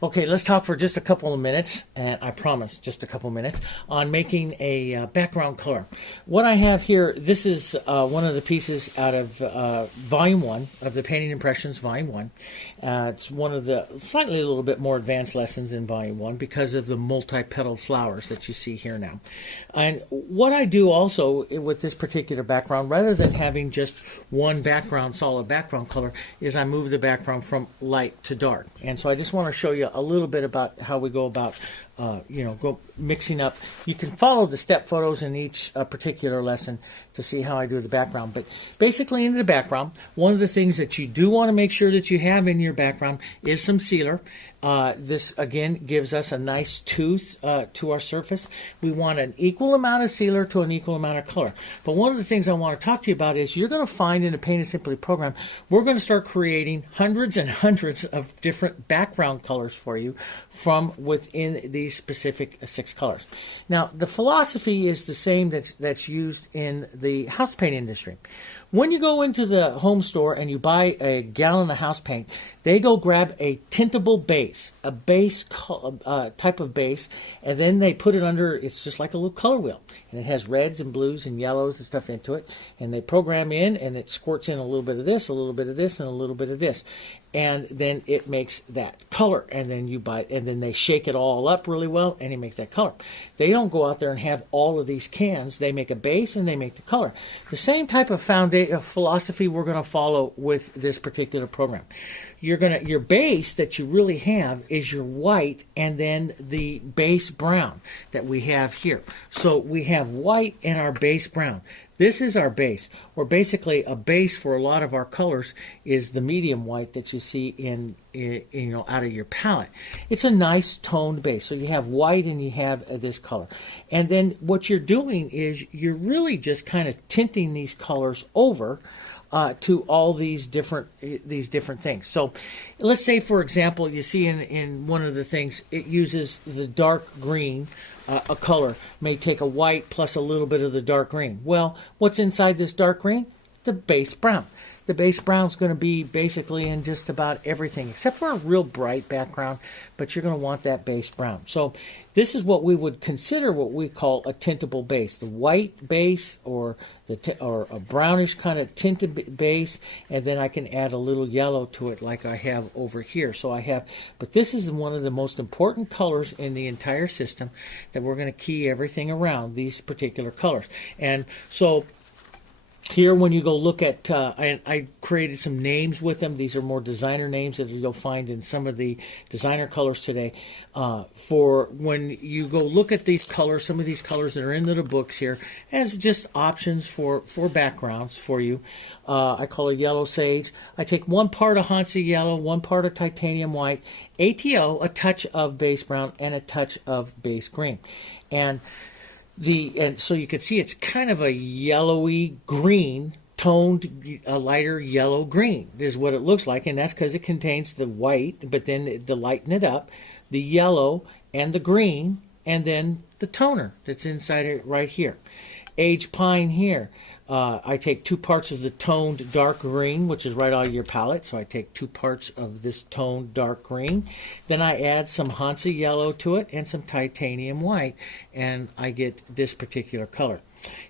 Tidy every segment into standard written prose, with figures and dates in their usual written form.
Okay, let's talk for just a couple of minutes, and I promise just a couple of minutes, on making a background color. What I have here, this is one of the pieces out of Volume 1 of the Painting Impressions, Volume 1. It's one of the slightly a little bit more advanced lessons in Volume 1 because of the multi-petaled flowers that you see here now. And what I do also with this particular background, rather than having just one background, solid background color, is I move the background from light to dark. And so I just want to show you a little bit about how we go about go mixing up. You can follow the step photos in each particular lesson to see how I do the background. But basically in the background, one of the things that you do want to make sure that you have in your background is some sealer. This again gives us a nice tooth to our surface. We want an equal amount of sealer to an equal amount of color. But one of the things I want to talk to you about is you're going to find in the Paint It Simply program, we're going to start creating hundreds and hundreds of different background colors for you from within these specific 6 colors. Now, the philosophy is the same that's used in the house paint industry. When you go into the home store and you buy a gallon of house paint, they go grab a tintable base, a base type of base, and then they put it under, it's just like a little color wheel. And it has reds and blues and yellows and stuff into it. And they program in and it squirts in a little bit of this, a little bit of this, and a little bit of this. And then it makes that color. And then you buy, and then they shake it all up really well and it makes that color. They don't go out there and have all of these cans. They make a base and they make the color. The same type of philosophy we're going to follow with this particular program. Your base that you really have is your white and then the base brown that we have here. So we have white and our base brown. This is our base, or basically a base for a lot of our colors is the medium white that you see in out of your palette. It's a nice toned base. So you have white and you have this color. And then what you're doing is you're really just kind of tinting these colors over to all these different things. So let's say, for example, you see in one of the things, it uses the dark green. A color may take a white plus a little bit of the dark green. Well, what's inside this dark green? The base brown. The base brown is going to be basically in just about everything, except for a real bright background, but you're going to want that base brown. So this is what we would consider what we call a tintable base. The white base or a brownish kind of tinted base, and then I can add a little yellow to it like I have over here. So I have, but this is one of the most important colors in the entire system that we're going to key everything around, these particular colors. And so here, when you go look at, I created some names with them. These are more designer names that you'll find in some of the designer colors today. For when you go look at these colors, some of these colors that are in the books here, as just options for backgrounds for you. I call it yellow sage. I take 1 part of Hansa Yellow, 1 part of titanium white, ATO, a touch of base brown, and a touch of base green. And so you can see it's kind of a yellowy green, toned, a lighter yellow green is what it looks like, and that's because it contains the white, but then to lighten it up, the yellow and the green, and then the toner that's inside it right here. Age pine here. I take 2 parts of the toned dark green, which is right out of your palette. So I take 2 parts of this toned dark green. Then I add some Hansa Yellow to it and some titanium white, and I get this particular color.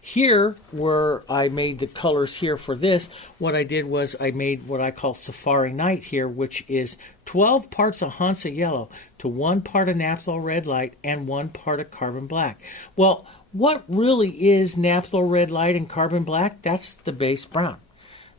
Here, where I made the colors here for this, what I did was I made what I call Safari Night here, which is 12 parts of Hansa Yellow to 1 part of Naphthol Red Light and 1 part of Carbon Black. Well, what really is Naphthol Red Light and Carbon Black? That's the base brown.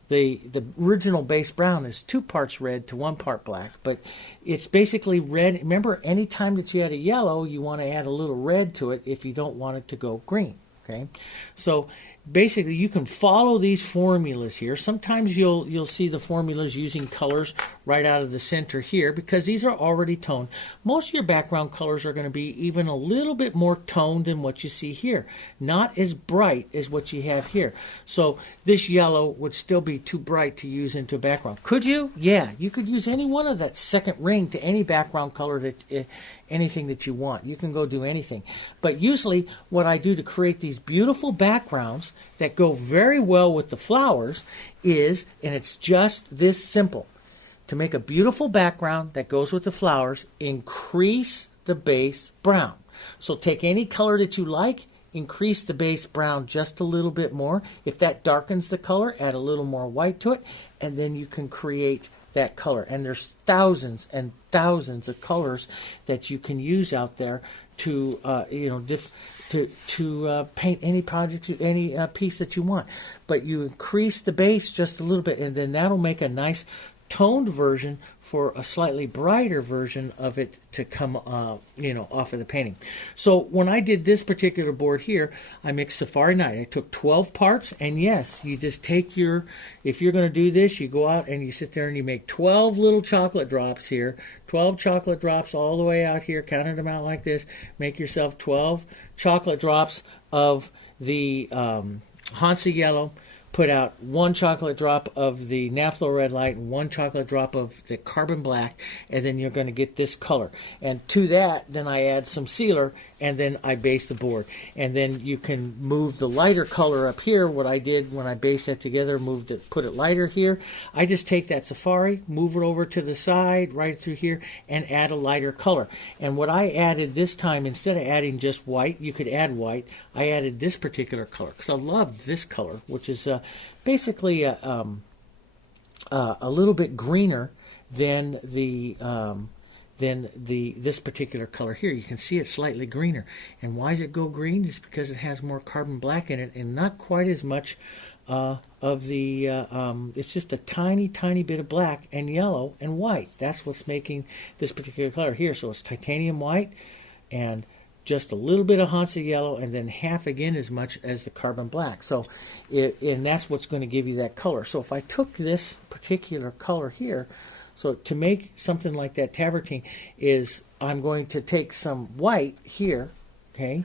The original base brown is 2 parts red to 1 part black, but it's basically red. Remember, any time that you add a yellow, you want to add a little red to it if you don't want it to go green. Okay, so basically you can follow these formulas here. Sometimes you'll see the formulas using colors right out of the center here because these are already toned. Most of your background colors are going to be even a little bit more toned than what you see here. Not as bright as what you have here. So this yellow would still be too bright to use into background. Could you? Yeah, you could use any one of that second ring to any background color that anything that you want. You can go do anything. But usually what I do to create these beautiful backgrounds that go very well with the flowers is, and it's just this simple, to make a beautiful background that goes with the flowers, increase the base brown. So take any color that you like, increase the base brown just a little bit more. If that darkens the color, add a little more white to it, and then you can create that color. And there's thousands and thousands of colors that you can use out there to paint any project, any piece that you want. But you increase the base just a little bit, and then that'll make a nice toned version for a slightly brighter version of it to come, off of the painting. So when I did this particular board here, I mixed Safari Night. I took 12 parts, and yes, you just take if you're going to do this, you go out and you sit there and you make 12 little chocolate drops here, 12 chocolate drops all the way out here, counting them out like this. Make yourself 12 chocolate drops of the Hansa Yellow. Put out 1 chocolate drop of the Naphthol Red Light and 1 chocolate drop of the Carbon Black, and then you're going to get this color. And to that, then I add some sealer, and then I base the board. And then you can move the lighter color up here. What I did when I based that together, put it lighter here. I just take that Safari, move it over to the side, right through here, and add a lighter color. And what I added this time, instead of adding just white, you could add white, I added this particular color because I love this color, which is basically a little bit greener than this particular color here. You can see it's slightly greener. And why does it go green? It's because it has more carbon black in it and not quite as much of the, it's just a tiny, tiny bit of black and yellow and white. That's what's making this particular color here. So it's titanium white and just a little bit of Hansa Yellow, and then half again as much as the Carbon Black. So, and that's what's going to give you that color. So if I took this particular color here, so to make something like that tavertine is I'm going to take some white here, okay,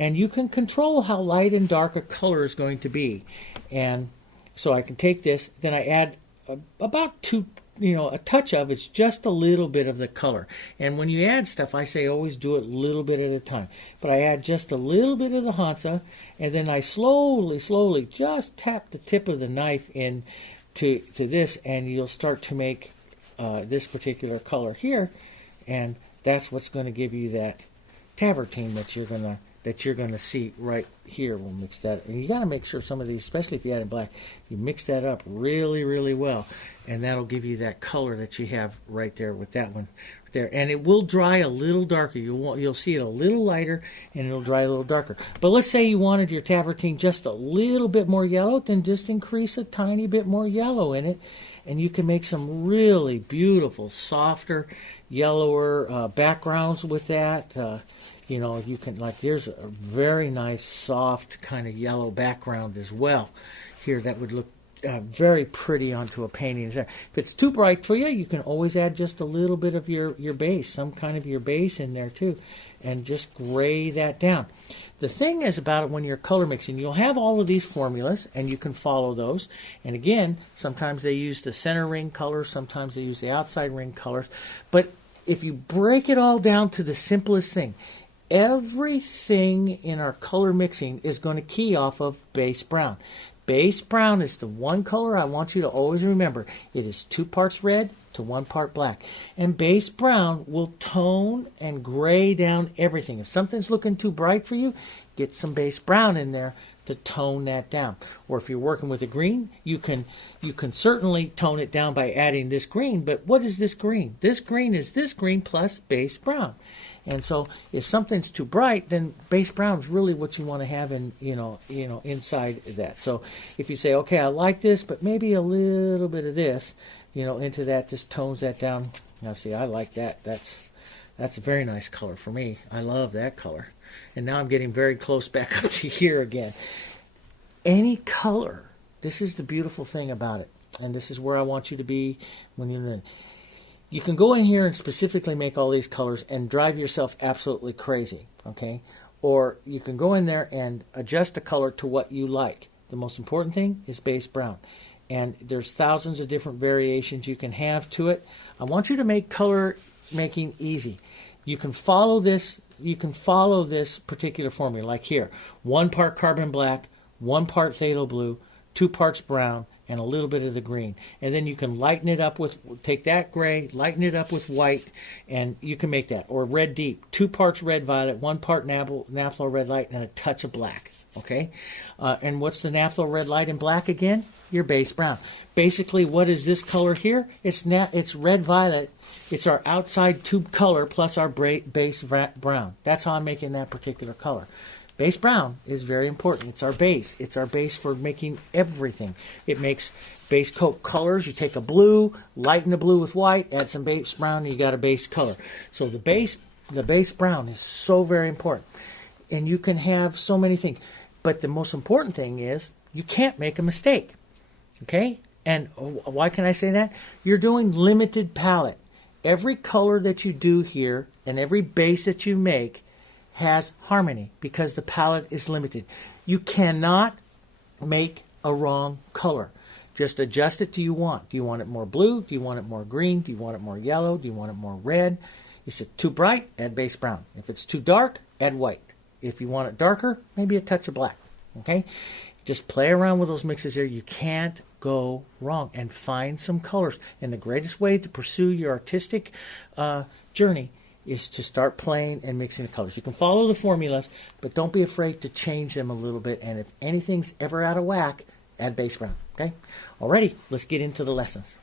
and you can control how light and dark a color is going to be. And so I can take this, then I add about a touch of it's just a little bit of the color. And when you add stuff, I say always do it a little bit at a time. But I add just a little bit of the Hansa, and then I slowly just tap the tip of the knife in to this, and you'll start to make this particular color here, and that's what's going to give you that tavertine that you're going to see right here. We'll mix that, and you got to make sure some of these, especially if you add in black, you mix that up really, really well, and that'll give you that color that you have right there with that one there. And it will dry a little darker. You'll see it a little lighter, and it'll dry a little darker. But let's say you wanted your tavertine just a little bit more yellow, then just increase a tiny bit more yellow in it, and you can make some really beautiful, softer, yellower backgrounds with that. You can, like, there's a very nice, soft kind of yellow background as well here that would look very pretty onto a painting. If it's too bright for you, you can always add just a little bit of your base, some kind of your base in there too, and just gray that down. The thing is about it when you're color mixing, you'll have all of these formulas, and you can follow those. And again, sometimes they use the center ring colors, sometimes they use the outside ring colors. But if you break it all down to the simplest thing, everything in our color mixing is going to key off of base brown. Base brown is the one color I want you to always remember. It is 2 parts red to 1 part black. And base brown will tone and gray down everything. If something's looking too bright for you, get some base brown in there to tone that down. Or if you're working with a green, you can certainly tone it down by adding this green. But what is this green? This green is this green plus base brown. And so if something's too bright, then base brown is really what you want to have in, inside that. So if you say, okay, I like this, but maybe a little bit of this, into that, just tones that down. Now see, I like that. That's a very nice color for me. I love that color. And now I'm getting very close back up to here again. Any color, this is the beautiful thing about it. And this is where I want you to be when you're in. You can go in here and specifically make all these colors and drive yourself absolutely crazy, okay? Or you can go in there and adjust the color to what you like. The most important thing is base brown. And there's thousands of different variations you can have to it. I want you to make color making easy. You can follow this particular formula, like here. 1 part carbon black, 1 part phthalo blue, 2 parts brown, and a little bit of the green. And then you can lighten it up with, take that gray, lighten it up with white, and you can make that. Or red deep, 2 parts red violet, 1 part Naphthol Red Light, and a touch of black. Okay? And what's the Naphthol Red Light and black again? Your base brown. Basically, what is this color here? It's red violet. It's our outside tube color plus our base brown. That's how I'm making that particular color. Base brown is very important. It's our base. It's our base for making everything. It makes base coat colors. You take a blue, lighten the blue with white, add some base brown, and you got a base color. So the base brown is so very important. And you can have so many things. But the most important thing is you can't make a mistake. Okay? And why can I say that? You're doing limited palette. Every color that you do here and every base that you make has harmony because the palette is limited. You cannot make a wrong color. Just adjust it to you want. Do you want it more blue? Do you want it more green? Do you want it more yellow? Do you want it more red? If it's too bright, add base brown. If it's too dark, add white. If you want it darker, maybe a touch of black. Okay? Just play around with those mixes here. You can't go wrong, and find some colors. And the greatest way to pursue your artistic journey is to start playing and mixing the colors. You can follow the formulas, but don't be afraid to change them a little bit. And if anything's ever out of whack, add base brown. Okay? Alrighty, let's get into the lessons.